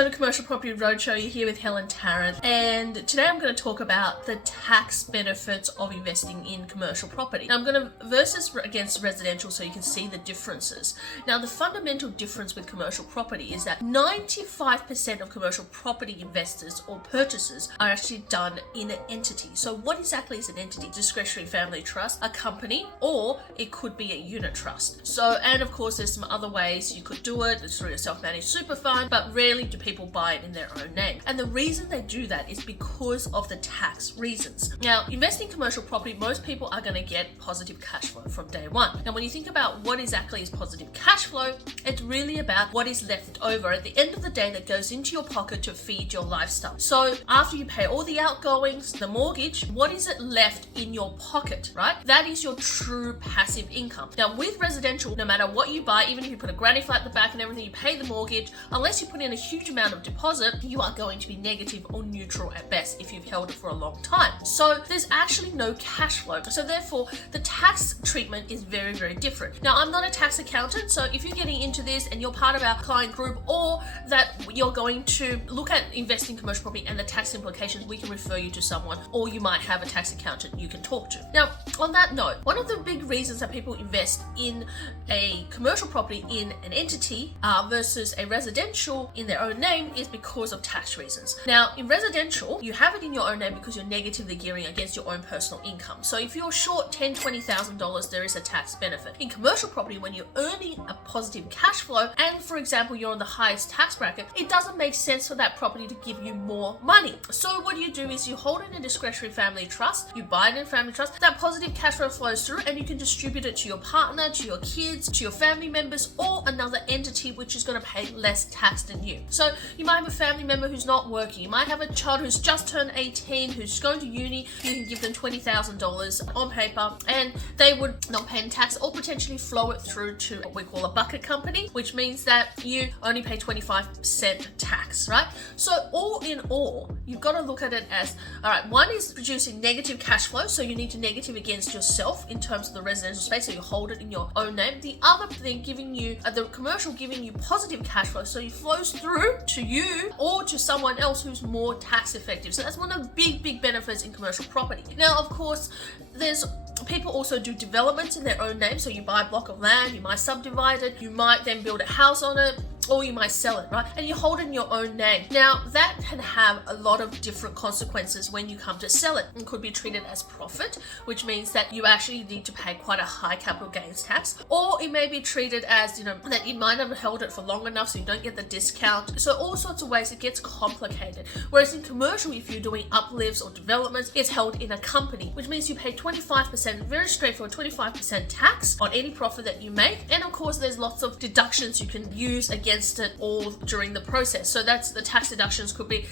episode of Commercial Property Roadshow. You're here with Helen Tarrant, and today I'm going to talk about the tax benefits of investing in commercial property. Now I'm going to versus against residential so you can see the differences. Now the fundamental difference with commercial property is that 95% of commercial property investors or purchasers are actually done in an entity. So what exactly is an entity? Discretionary family trust, a company, or it could be a unit trust. So, and of course there's some other ways you could do it. It's through a self-managed super fund, but rarely do people buy it in their own name. And the reason they do that is because of the tax reasons. Now, investing in commercial property, most people are going to get positive cash flow from day one. Now, when you think about what exactly is positive cash flow, it's really about what is left over at the end of the day that goes into your pocket to feed your lifestyle. So after you pay all the outgoings, the mortgage, what is it left in your pocket, right? That is your true passive income. Now, with residential, no matter what you buy, even if you put a granny flat at the back and everything, you pay the mortgage, unless you put in a huge amount of deposit, you are going to be negative or neutral at best if you've held it for a long time. So there's actually no cash flow. So therefore, the tax treatment is very, very different. Now, I'm not a tax accountant, so if you're getting into this and you're part of our client group, or that you're going to look at investing in commercial property and the tax implications, we can refer you to someone, or you might have a tax accountant you can talk to. Now, on that note, one of the big reasons that people invest in a commercial property in an entity versus a residential in their own name is because of tax reasons. Now, in residential, you have it in your own name because you're negatively gearing against your own personal income. So if you're short $10,000, $20,000, there is a tax benefit. In commercial property, when you're earning a positive cash flow, and for example, you're on the highest tax bracket, it doesn't make sense for that property to give you more money. So what you do is you hold it in a discretionary family trust, you buy it in a family trust, that positive cash flow flows through and you can distribute it to your partner, to your kids, to your family members, or another entity which is going to pay less tax than you. So you might have a family member who's not working, you might have a child who's just turned 18, who's going to uni, you can give them $20,000 on paper and they would not pay in tax, or potentially flow it through to what we call a bucket company, which means that you only pay 25% tax, right? So all in all, you've got to look at it as, all right, one is producing negative cash flow, so you need to negative against yourself in terms of the residential space, so you hold it in your own name. The other thing giving you, the commercial giving you positive cash flow, so it flows through to you or to someone else who's more tax effective. So that's one of the big benefits in commercial property. Now, of course, there's people also do developments in their own name. So you buy a block of land, you might subdivide it, you might then build a house on it, or you might sell it, right? And you hold it in your own name. Now, that can have a lot of different consequences when you come to sell it. It could be treated as profit, which means that you actually need to pay quite a high capital gains tax, or it may be treated as, that you might have held it for long enough so you don't get the discount. So all sorts of ways it gets complicated. Whereas in commercial, if you're doing uplifts or developments, it's held in a company, which means you pay 25%, very straightforward, 25% tax on any profit that you make. And of course, there's lots of deductions you can use against it all during the process. So that's the tax deductions could be,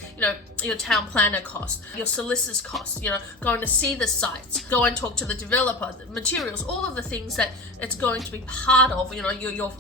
your town planner cost, your solicitor's cost, going to see the sites, go and talk to the developer, the materials, all of the things that it's going to be part of, your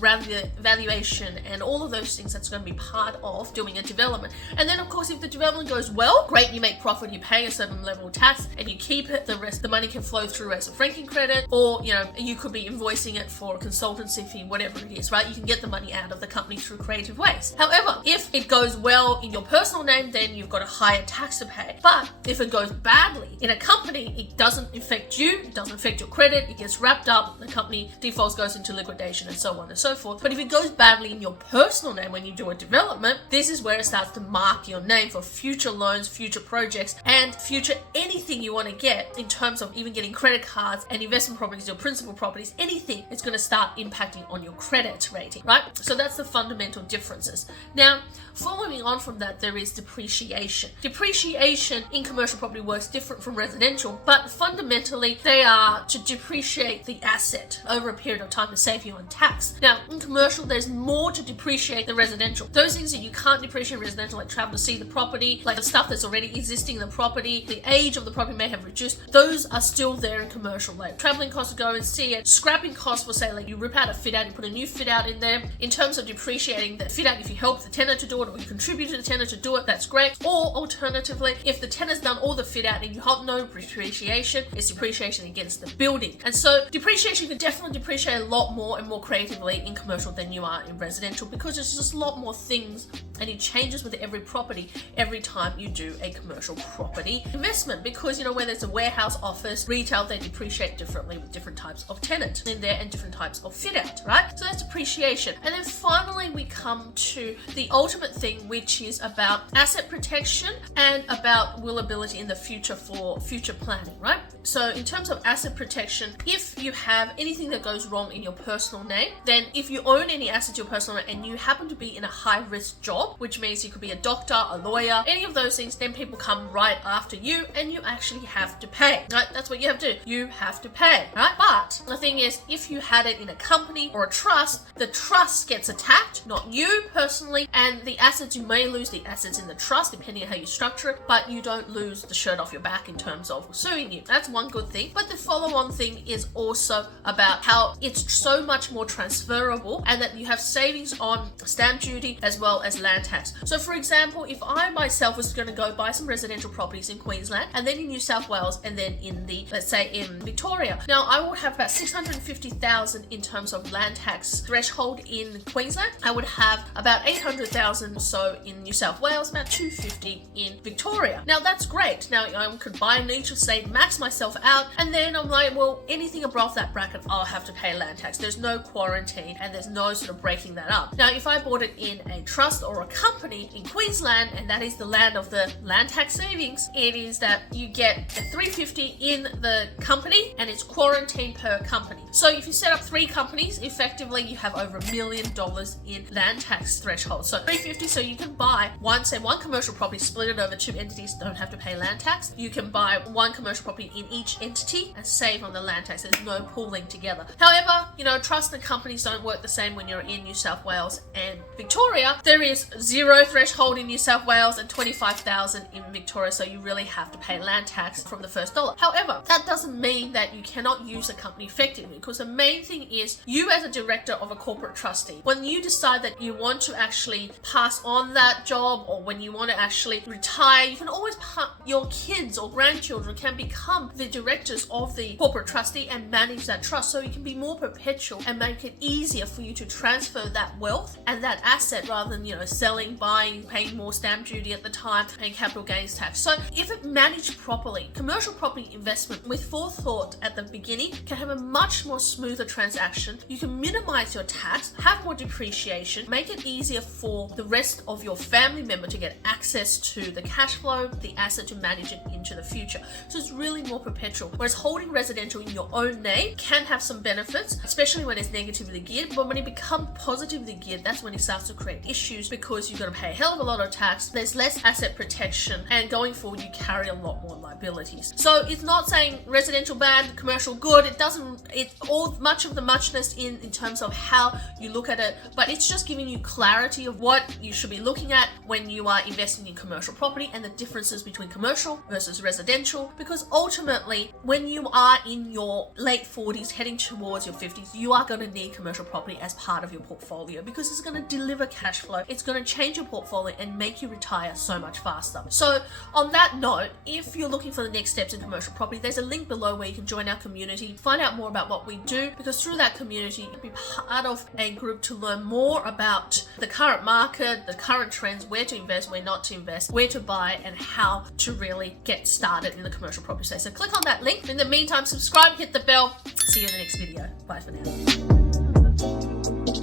valuation and all of those things that's going to be part of doing a development. And then of course, if the development goes well, great, you make profit, you pay a certain level of tax and you keep it, the rest, the money can flow through as a franking credit, or, you could be invoicing it for a consultancy fee, whatever it is, right? You can get the money out of the company through creative ways. However, if it goes well in your personal name, then you've got a higher tax to pay. But if it goes badly in a company, it doesn't affect you, it doesn't affect your credit, it gets wrapped up, the company defaults, goes into liquidation and so on and so forth. But if it goes badly in your personal name when you do a development, this is where it starts to mark your name for future loans, future projects, and future anything you want to get in terms of even getting credit cards and investment properties, your principal properties, anything, it's going to start impacting on your credit rating, right? So that's the fundamental differences. Now, following on from that, there is depreciation. Depreciation in commercial property works different from residential, but fundamentally they are to depreciate the asset over a period of time to save you on tax. Now, in commercial, there's more to depreciate than residential. Those things that you can't depreciate in residential, like travel to see the property, like the stuff that's already existing in the property, the age of the property may have reduced, those are still there in commercial. Like traveling costs to go and see it, scrapping costs for say, like you rip out a fit out, you put a new fit out in there. In terms of depreciation, depreciating the fit out if you help the tenant to do it or you contribute to the tenant to do it, that's great. Or alternatively, if the tenant's done all the fit out and you have no depreciation, it's depreciation against the building. And so depreciation, you can definitely depreciate a lot more and more creatively in commercial than you are in residential, because there's just a lot more things and it changes with every property every time you do a commercial property investment. Because where there's a warehouse, office, retail, they depreciate differently with different types of tenant in there and different types of fit out, right? So that's depreciation. And then finally we come to the ultimate thing, which is about asset protection and about willability in the future for future planning, right? So in terms of asset protection, if you have anything that goes wrong in your personal name, then if you own any assets in your personal name and you happen to be in a high risk job, which means you could be a doctor, a lawyer, any of those things, then people come right after you and you actually have to pay, right? That's what you have to do. You have to pay, right? But the thing is, if you had it in a company or a trust, the trust gets attacked, not you personally, and the assets, you may lose the assets in the trust depending on how you structure it, but you don't lose the shirt off your back in terms of suing you. That's one good thing. But the follow-on thing is also about how it's so much more transferable and that you have savings on stamp duty as well as land tax. So for example, if I myself was going to go buy some residential properties in Queensland and then in New South Wales and then in let's say in Victoria, now I will have about 650,000 in terms of land tax threshold in Queensland. I would have about 800,000 or so in New South Wales, about 250 in Victoria. Now that's great. Now I could buy in each state, max myself out, and then I'm like, well, anything above that bracket, I'll have to pay land tax. There's no quarantine and there's no sort of breaking that up. Now, if I bought it in a trust or a company in Queensland, and that is the land of the land tax savings, it is that you get a 350 in the company and it's quarantine per company. So if you set up 3 companies, effectively you have over $1 million in land tax threshold. So 350, so you can buy one commercial property, split it over 2 entities, don't have to pay land tax. You can buy one commercial property in each entity and save on the land tax. There's no pooling together. However, trust and companies don't work the same when you're in New South Wales and Victoria. There is 0 threshold in New South Wales and 25,000 in Victoria, so you really have to pay land tax from the first dollar. However, that doesn't mean that you cannot use a company effectively, because the main thing is you as a director of a corporate trustee, when you decide that you want to actually pass on that job or when you want to actually retire, you can always your kids or grandchildren can become the directors of the corporate trustee and manage that trust, so you can be more perpetual and make it easier for you to transfer that wealth and that asset rather than selling, buying, paying more stamp duty at the time and capital gains tax. So if it managed properly, commercial property investment with forethought at the beginning can have a much more smoother transaction. You can minimize your tax, have more depreciation, make it easier for the rest of your family member to get access to the cash flow, the asset, to manage it into the future. So it's really more perpetual. Whereas holding residential in your own name can have some benefits, especially when it's negatively geared, but when it becomes positively geared, that's when it starts to create issues, because you've got to pay a hell of a lot of tax, there's less asset protection, and going forward you carry a lot more liabilities. So it's not saying residential bad, commercial good. It's all much of the muchness in terms of how you look at it, but it's just giving you clarity of what you should be looking at when you are investing in commercial property and the differences between commercial versus residential, because ultimately when you are in your late 40s heading towards your 50s, you are going to need commercial property as part of your portfolio, because it's going to deliver cash flow, it's going to change your portfolio and make you retire so much faster. So on that note, if you're looking for the next steps in commercial property, there's a link below where you can join our community, find out more about what we do, because through that community you can be part of a group to learn more about the current market, the current trends, where to invest, where not to invest, where to buy, and how to really get started in the commercial property space. So click on that link. In the meantime, subscribe, hit the bell. See you in the next video. Bye for now.